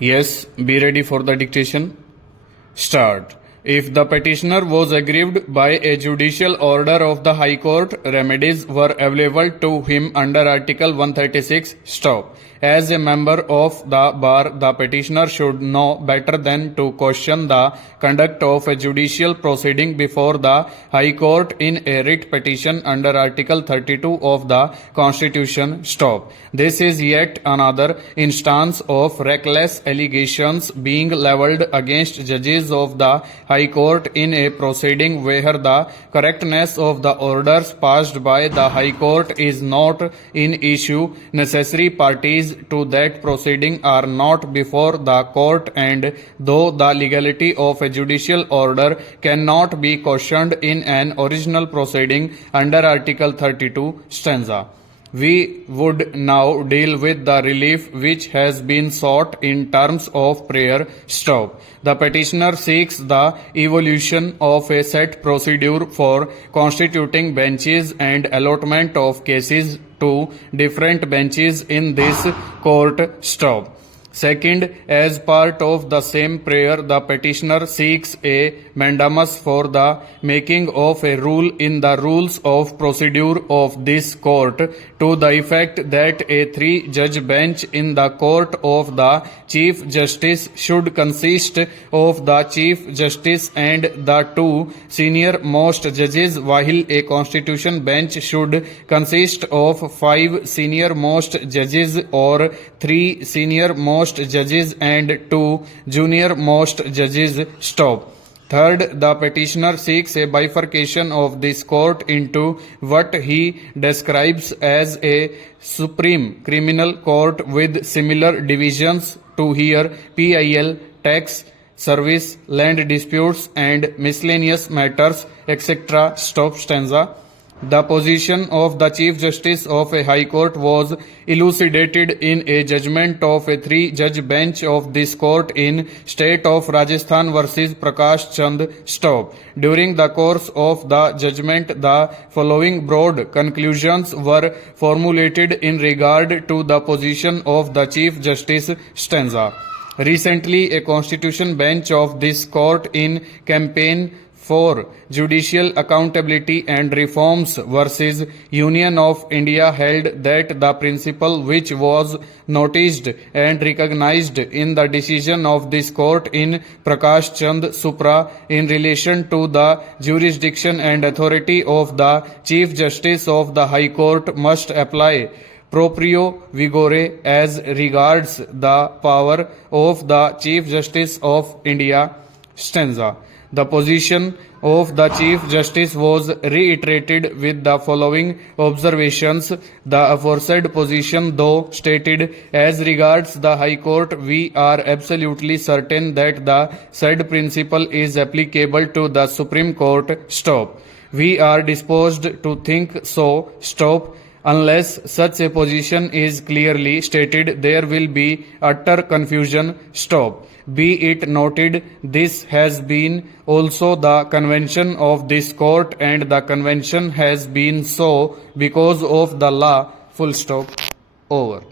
Yes, be ready for the dictation. Start. If the petitioner was aggrieved by a judicial order of the High Court, remedies were available to him under Article 136. Stop. As a member of the bar, the petitioner should know better than to question the conduct of a judicial proceeding before the High Court in a writ petition under Article 32 of the Constitution. Stop. This is yet another instance of reckless allegations being levelled against judges of the High Court in a proceeding where the correctness of the orders passed by the High Court is not in issue. Necessary parties to that proceeding are not before the court, and though the legality of a judicial order cannot be questioned in an original proceeding under Article 32 stanza. We would now deal with the relief which has been sought in terms of prayer. Stop. The petitioner seeks the evolution of a set procedure for constituting benches and allotment of cases to different benches in this court. Stop. Second, as part of the same prayer, the petitioner seeks a mandamus for the making of a rule in the rules of procedure of this court to the effect that a 3-judge bench in the court of the Chief Justice should consist of the Chief Justice and the 2 senior most judges, while a constitution bench should consist of 5 senior most judges or 3 senior most judges and 2 junior most judges. Stop. Third, the petitioner seeks a bifurcation of this court into what he describes as a Supreme Criminal Court with similar divisions to hear PIL, tax, service, land disputes and miscellaneous matters, etc. Stop stanza. The position of the Chief Justice of a High Court was elucidated in a judgment of a 3-judge bench of this court in State of Rajasthan versus Prakash Chand. Stop. During the course of the judgment, the following broad conclusions were formulated in regard to the position of the Chief Justice. Stanza. Recently, a constitution bench of this court in Campaign for Judicial Accountability and Reforms versus Union of India held that the principle which was noticed and recognized in the decision of this court in Prakash Chand Supra in relation to the jurisdiction and authority of the Chief Justice of the High Court must apply proprio vigore as regards the power of the Chief Justice of India. Stanza. The position of the Chief Justice was reiterated with the following observations. The aforesaid position, though stated as regards the High Court, we are absolutely certain that the said principle is applicable to the Supreme Court. Stop. We are disposed to think so. Stop. Unless such a position is clearly stated, there will be utter confusion. Stop. Be it noted, this has been also the convention of this court, and the convention has been so because of the law. Full stop. Over.